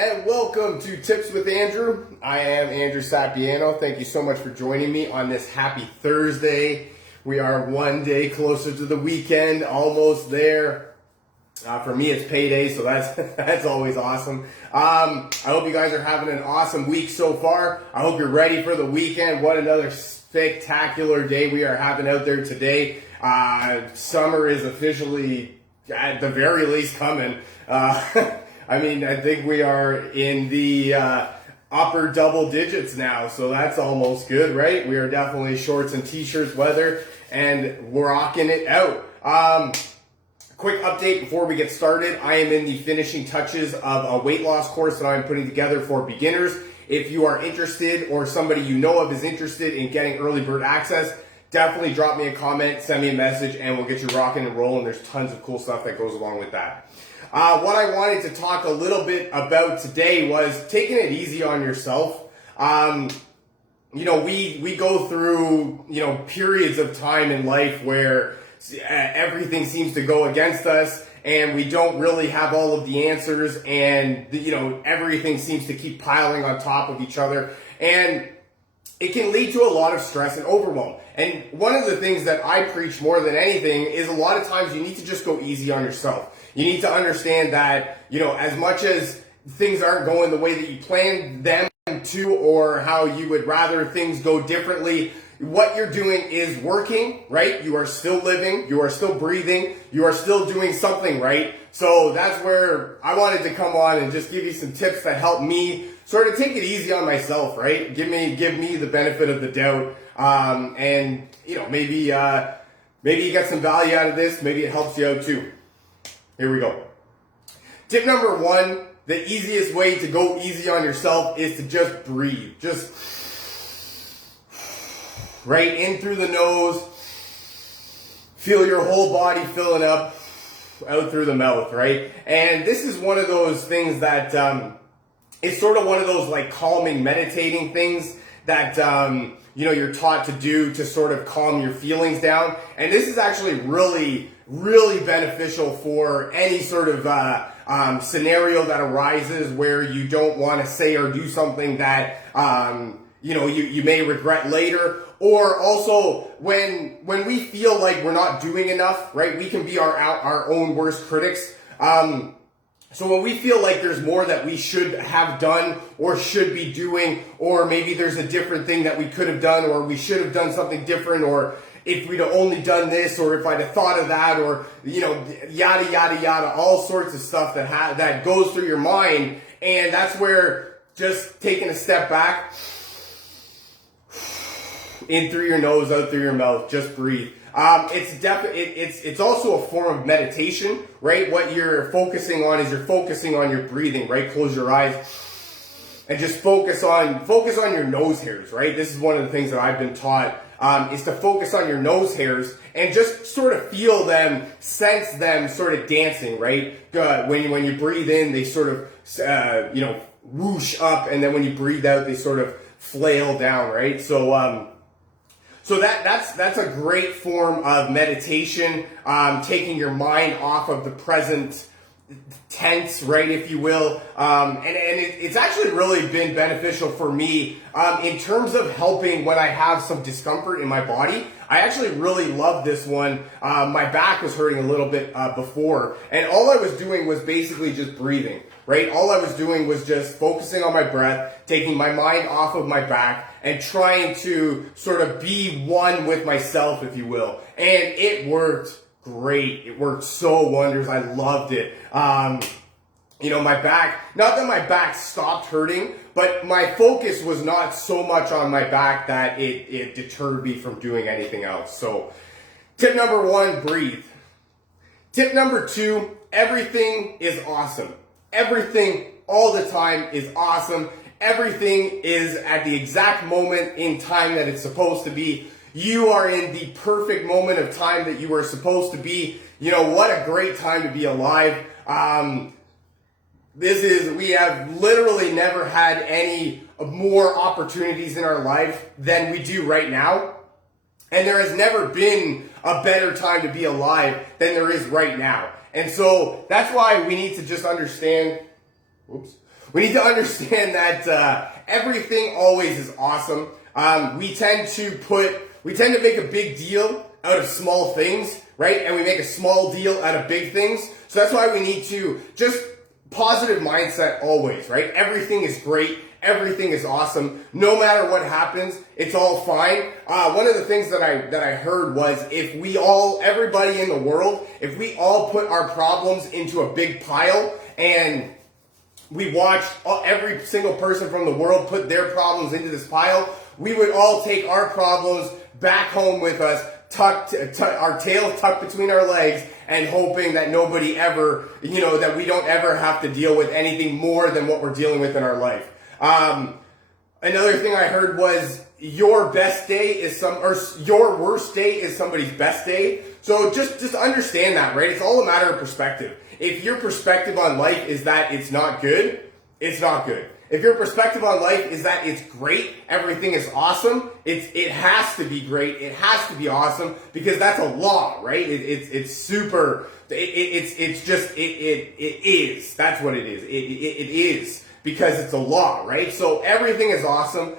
and welcome to Tips with Andrew. I am Andrew Sapiano. Thank you so much for joining me on this happy Thursday. We are one day closer to the weekend, almost there. For me, it's payday, so that's always awesome. I hope you guys are having an awesome week so far. I hope you're ready for the weekend. What another spectacular day we are having out there today. Summer is officially, at the very least, coming. I think we are in the upper double digits now, so that's almost good, right? We are definitely shorts and t-shirts weather, and we're rocking it out. Quick update before we get started. I am in the finishing touches of a weight loss course that I'm putting together for beginners. If you are interested or somebody you know of is interested in getting early bird access, definitely drop me a comment, send me a message, and we'll get you rocking and rolling. There's tons of cool stuff that goes along with that. What I wanted to talk a little bit about today was taking it easy on yourself. We go through, periods of time in life where everything seems to go against us and we don't really have all of the answers, and, everything seems to keep piling on top of each other. And it can lead to a lot of stress and overwhelm. And one of the things that I preach more than anything is a lot of times you need to just go easy on yourself. You need to understand that, as much as things aren't going the way that you planned them to, or how you would rather things go differently, what you're doing is working, right? You are still living, you are still breathing, you are still doing something right. So that's where I wanted to come on and just give you some tips that help me sort of take it easy on myself, right? Give me the benefit of the doubt. Maybe you get some value out of this. Maybe it helps you out too. Here we go. Tip number one, the easiest way to go easy on yourself is to just breathe. Just right in through the nose. Feel your whole body filling up, out through the mouth, right? And this is one of those things that it's sort of one of those like calming, meditating things that you're taught to do to sort of calm your feelings down. And this is actually really, really beneficial for any sort of scenario that arises where you don't want to say or do something that you may regret later. Or also when we feel like we're not doing enough, right? We can be our own worst critics. So when we feel like there's more that we should have done or should be doing, or maybe there's a different thing that we could have done, or we should have done something different, or if we'd have only done this, or if I'd have thought of that, or, yada, yada, yada, all sorts of stuff that goes through your mind. And that's where just taking a step back, in through your nose, out through your mouth, just breathe. It's also a form of meditation, right? What you're focusing on is you're focusing on your breathing, right? Close your eyes and just focus on your nose hairs, right? This is one of the things that I've been taught, is to focus on your nose hairs and just sort of feel them, sense them sort of dancing, right? When you breathe in, they sort of, whoosh up, and then when you breathe out, they sort of flail down, right? So that's a great form of meditation, taking your mind off of the present tense, right, if you will. It's actually really been beneficial for me in terms of helping when I have some discomfort in my body. I actually really love this one. My back was hurting a little bit before, and all I was doing was basically just breathing, right? All I was doing was just focusing on my breath, taking my mind off of my back, and trying to sort of be one with myself, if you will. And it worked great. It worked so wonders. I loved it. My back, not that my back stopped hurting, but my focus was not so much on my back that it deterred me from doing anything else. So tip number one, breathe. Tip number two, everything is awesome. Everything all the time is awesome. Everything is at the exact moment in time that it's supposed to be. You are in the perfect moment of time that you are supposed to be. What a great time to be alive. We have literally never had any more opportunities in our life than we do right now. And there has never been a better time to be alive than there is right now. And so that's why we need to just understand, We need to understand that everything always is awesome. We tend to make a big deal out of small things, right? And we make a small deal out of big things. So that's why we need to just positive mindset always, right? Everything is great. Everything is awesome. No matter what happens, it's all fine. One of the things that I heard was everybody in the world, if we all put our problems into a big pile and we watched every single person from the world put their problems into this pile, we would all take our problems back home with us, our tails tucked between our legs, and hoping that nobody ever, that we don't ever have to deal with anything more than what we're dealing with in our life. Another thing I heard was your best day is your worst day is somebody's best day. So just understand that, right? It's all a matter of perspective. If your perspective on life is that it's not good, it's not good. If your perspective on life is that it's great, everything is awesome, it has to be great, it has to be awesome, because that's a law, right? It's super, it's just, it is. That's what it is. It is, because it's a law, right? So everything is awesome.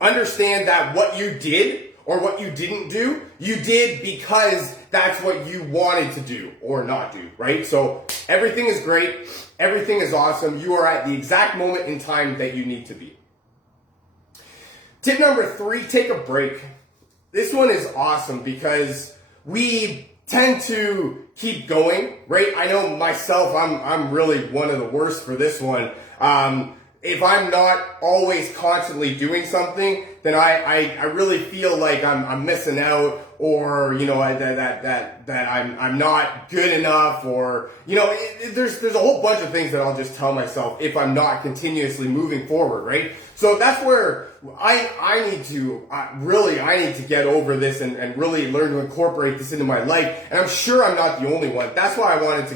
Understand that what you did or what you didn't do, you did because that's what you wanted to do or not do, right? So everything is great. Everything is awesome. You are at the exact moment in time that you need to be. Tip number 3, take a break. This one is awesome because we tend to keep going, right? I know myself, I'm really one of the worst for this one. If I'm not always constantly doing something, then I really feel like I'm missing out, or that I'm not good enough, or there's a whole bunch of things that I'll just tell myself if I'm not continuously moving forward, right? So that's where I need to get over this and really learn to incorporate this into my life. And I'm sure I'm not the only one. That's why I wanted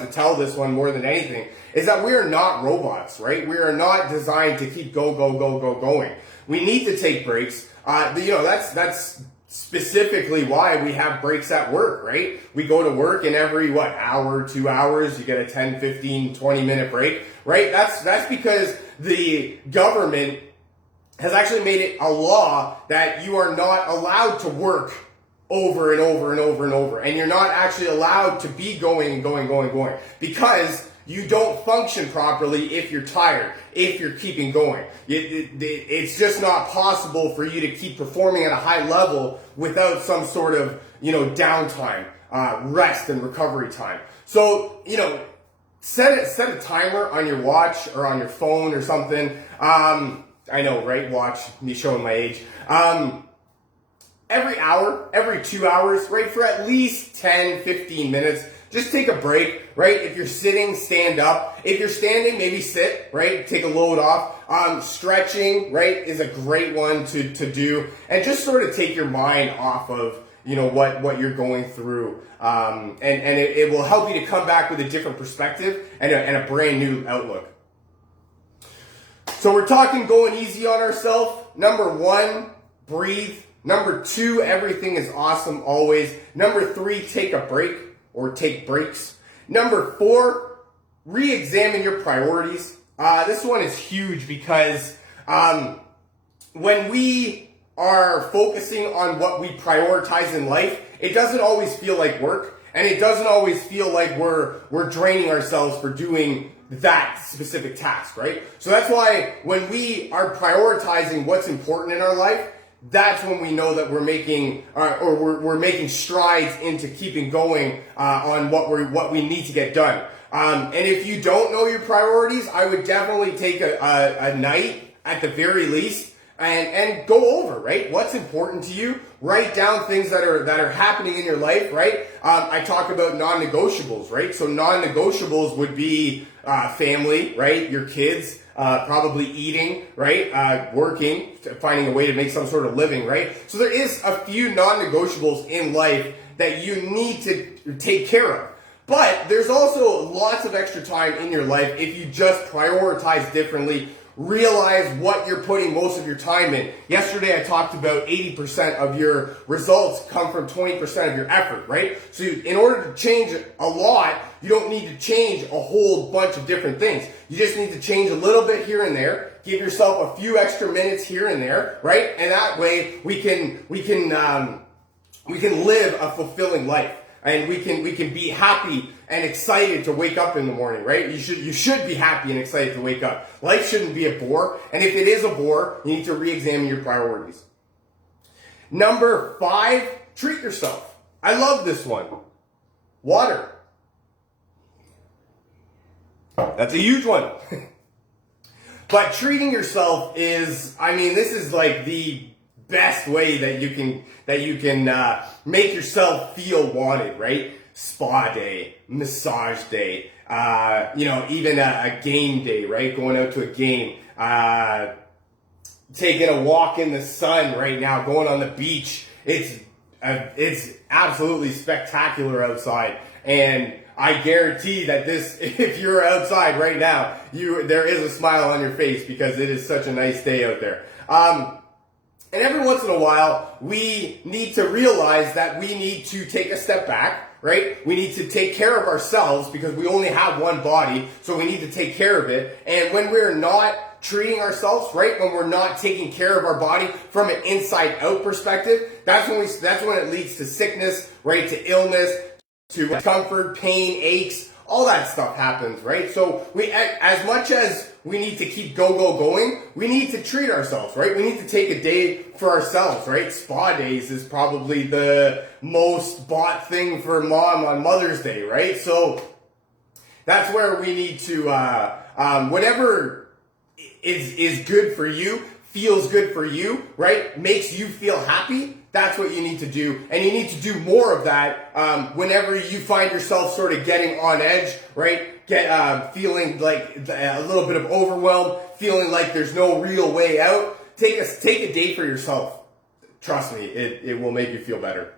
to tell this one more than anything, is that we are not robots, right? We are not designed to keep going. We need to take breaks. That's specifically why we have breaks at work, right? We go to work, and every hour, 2 hours, you get a 10, 15, 20-minute break, right? That's because the government has actually made it a law that you are not allowed to work over and over and over and over. And you're not actually allowed to be going, because you don't function properly if you're tired, if you're keeping going. It's just not possible for you to keep performing at a high level without some sort of, downtime, rest and recovery time. So, set a timer on your watch or on your phone or something. I know, right? Watch, me showing my age. Every hour, every 2 hours, right? For at least 10, 15 minutes. Just take a break, right? If you're sitting, stand up. If you're standing, maybe sit, right? Take a load off. Stretching, right, is a great one to do. And just sort of take your mind off of, what you're going through. And it will help you to come back with a different perspective and a brand new outlook. So we're talking going easy on ourselves. Number 1, breathe. Number 2, everything is awesome always. Number 3, take a break or take breaks. Number 4, re-examine your priorities. This one is huge because when we are focusing on what we prioritize in life, it doesn't always feel like work, and it doesn't always feel like we're draining ourselves for doing that specific task, right? So that's why when we are prioritizing what's important in our life, that's when we know that we're making we're making strides into keeping going on what we need to get done. And if you don't know your priorities, I would definitely take a night at the very least and go over, right? What's important to you? Write down things that are happening in your life, right? I talk about non-negotiables, right? So non-negotiables would be family, right? Your kids. Probably eating, right? Working, finding a way to make some sort of living, right? So there is a few non-negotiables in life that you need to take care of. But there's also lots of extra time in your life if you just prioritize differently, realize what you're putting most of your time in. Yesterday I talked about 80% of your results come from 20% of your effort, right? So in order to change a lot, you don't need to change a whole bunch of different things. You just need to change a little bit here and there. Give yourself a few extra minutes here and there, right? And that way we can live a fulfilling life, and we can be happy and excited to wake up in the morning, right? You should be happy and excited to wake up. Life shouldn't be a bore, and if it is a bore, you need to re-examine your priorities. Number 5, treat yourself. I love this one. Water. That's a huge one. But treating yourself is, this is like the best way that you can make yourself feel wanted, right? Spa day, massage day, even a game day, right? Going out to a game, taking a walk in the sun right now, going on the beach. It's absolutely spectacular outside, and I guarantee that if you're outside right now, there is a smile on your face because it is such a nice day out there. And every once in a while, we need to realize that we need to take a step back, right? We need to take care of ourselves because we only have one body, so we need to take care of it. And when we're not treating ourselves, right? When we're not taking care of our body from an inside out perspective, that's when it leads to sickness, right? To illness, to discomfort, pain, aches, all that stuff happens, right? So as much as we need to keep going, we need to treat ourselves, right? We need to take a day for ourselves, right? Spa days is probably the most bought thing for mom on Mother's Day, right? So that's where we need to, whatever is good for you, feels good for you, right? Makes you feel happy. That's what you need to do. And you need to do more of that whenever you find yourself sort of getting on edge, right? Feeling like a little bit of overwhelm, feeling like there's no real way out. Take a day for yourself. Trust me, it will make you feel better.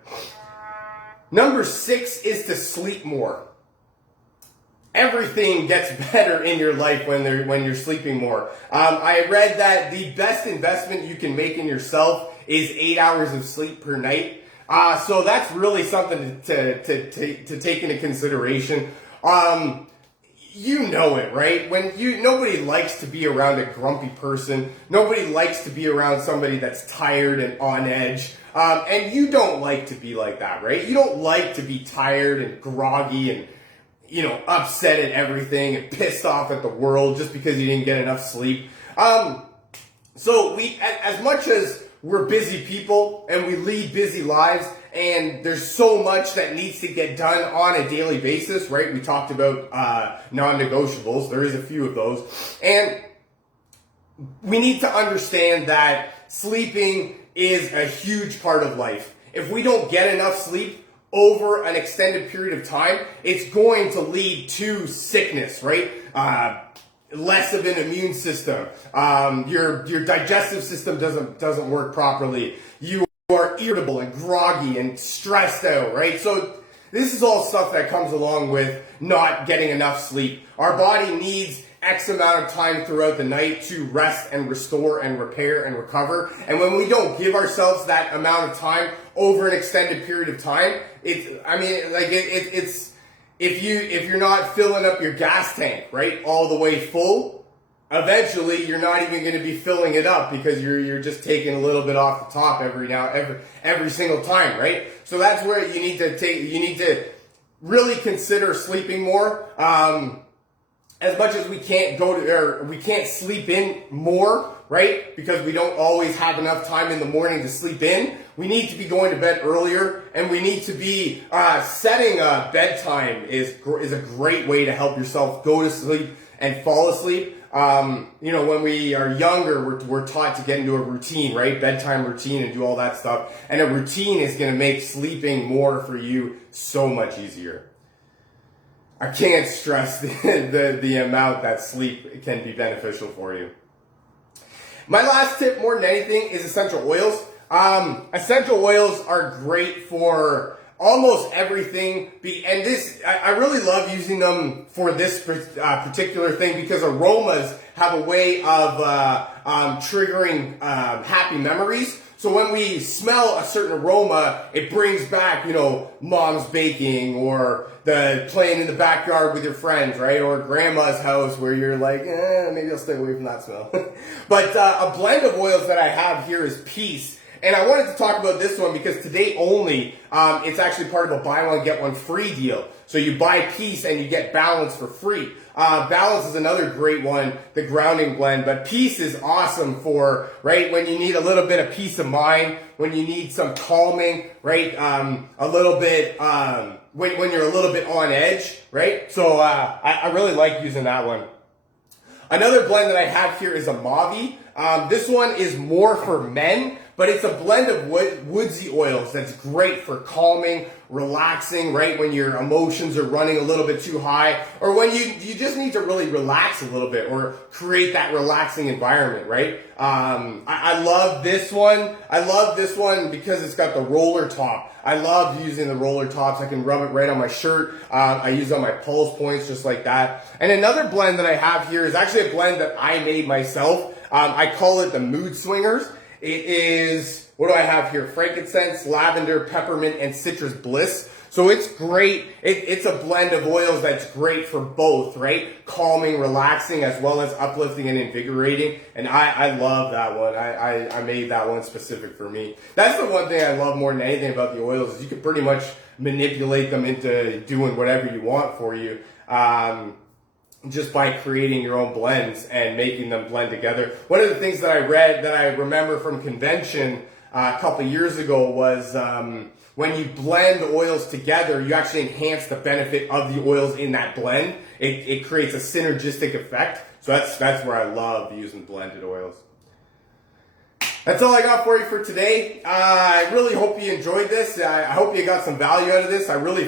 Number 6 is to sleep more. Everything gets better in your life when you're sleeping more. I read that the best investment you can make in yourself is 8 hours of sleep per night. So that's really something to take into consideration. You know it, right? Nobody likes to be around a grumpy person. Nobody likes to be around somebody that's tired and on edge. And you don't like to be like that, right? You don't like to be tired and groggy and upset at everything and pissed off at the world just because you didn't get enough sleep. So as much as we're busy people and we lead busy lives and there's so much that needs to get done on a daily basis, right? We talked about non-negotiables. There is a few of those. And we need to understand that sleeping is a huge part of life. If we don't get enough sleep over an extended period of time, it's going to lead to sickness, right? Less of an immune system. Your digestive system doesn't work properly. You are irritable and groggy and stressed out, right? So this is all stuff that comes along with not getting enough sleep. Our body needs X amount of time throughout the night to rest and restore and repair and recover. And when we don't give ourselves that amount of time over an extended period of time, it's if you're not filling up your gas tank, right, all the way full, eventually you're not even going to be filling it up because you're just taking a little bit off the top every single time, right? So that's where you need to really consider sleeping more. As much as we can't sleep in more, right? Because we don't always have enough time in the morning to sleep in. We need to be going to bed earlier, and we need to be setting a bedtime is a great way to help yourself go to sleep and fall asleep. When we are younger, we're taught to get into a routine, right? Bedtime routine and do all that stuff. And a routine is going to make sleeping more for you so much easier. I can't stress the amount that sleep can be beneficial for you. My last tip, more than anything, is essential oils. Essential oils are great for almost everything. And this, I really love using them for this particular thing because aromas have a way of triggering happy memories. So when we smell a certain aroma, it brings back, mom's baking or the playing in the backyard with your friends, right? Or grandma's house where you're like, maybe I'll stay away from that smell. But a blend of oils that I have here is Peace. And I wanted to talk about this one because today only, it's actually part of a buy one, get one free deal. So you buy Peace and you get Balance for free. Balance is another great one, the grounding blend, but Peace is awesome for, right, when you need a little bit of peace of mind, when you need some calming, right, a little bit, when you're a little bit on edge, right? So I really like using that one. Another blend that I have here is a Mauve. This one is more for men, but it's a blend of woodsy oils that's great for calming, relaxing, right? When your emotions are running a little bit too high, or when you just need to really relax a little bit or create that relaxing environment, right? I love this one. I love this one because it's got the roller top. I love using the roller tops. I can rub it right on my shirt. I use it on my pulse points just like that. And another blend that I have here is actually a blend that I made myself. I call it the Mood Swingers. It is, what do I have here? Frankincense, lavender, peppermint, and citrus bliss. So it's great. It's a blend of oils that's great for both, right? Calming, relaxing, as well as uplifting and invigorating. And I love that one. I made that one specific for me. That's the one thing I love more than anything about the oils is you can pretty much manipulate them into doing whatever you want for you. Just by creating your own blends and making them blend together. One of the things that I read that I remember from convention a couple years ago was when you blend oils together, you actually enhance the benefit of the oils in that blend. It creates a synergistic effect. So that's where I love using blended oils. That's all I got for you for today. I really hope you enjoyed this. I hope you got some value out of this. I really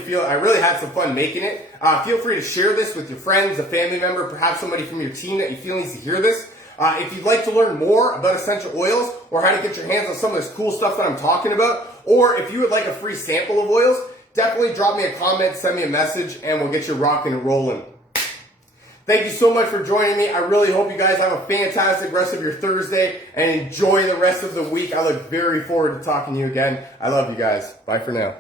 had some fun making it. Feel free to share this with your friends, a family member, perhaps somebody from your team that you feel needs to hear this. If you'd like to learn more about essential oils or how to get your hands on some of this cool stuff that I'm talking about, or if you would like a free sample of oils, definitely drop me a comment, send me a message, and we'll get you rocking and rolling. Thank you so much for joining me. I really hope you guys have a fantastic rest of your Thursday and enjoy the rest of the week. I look very forward to talking to you again. I love you guys. Bye for now.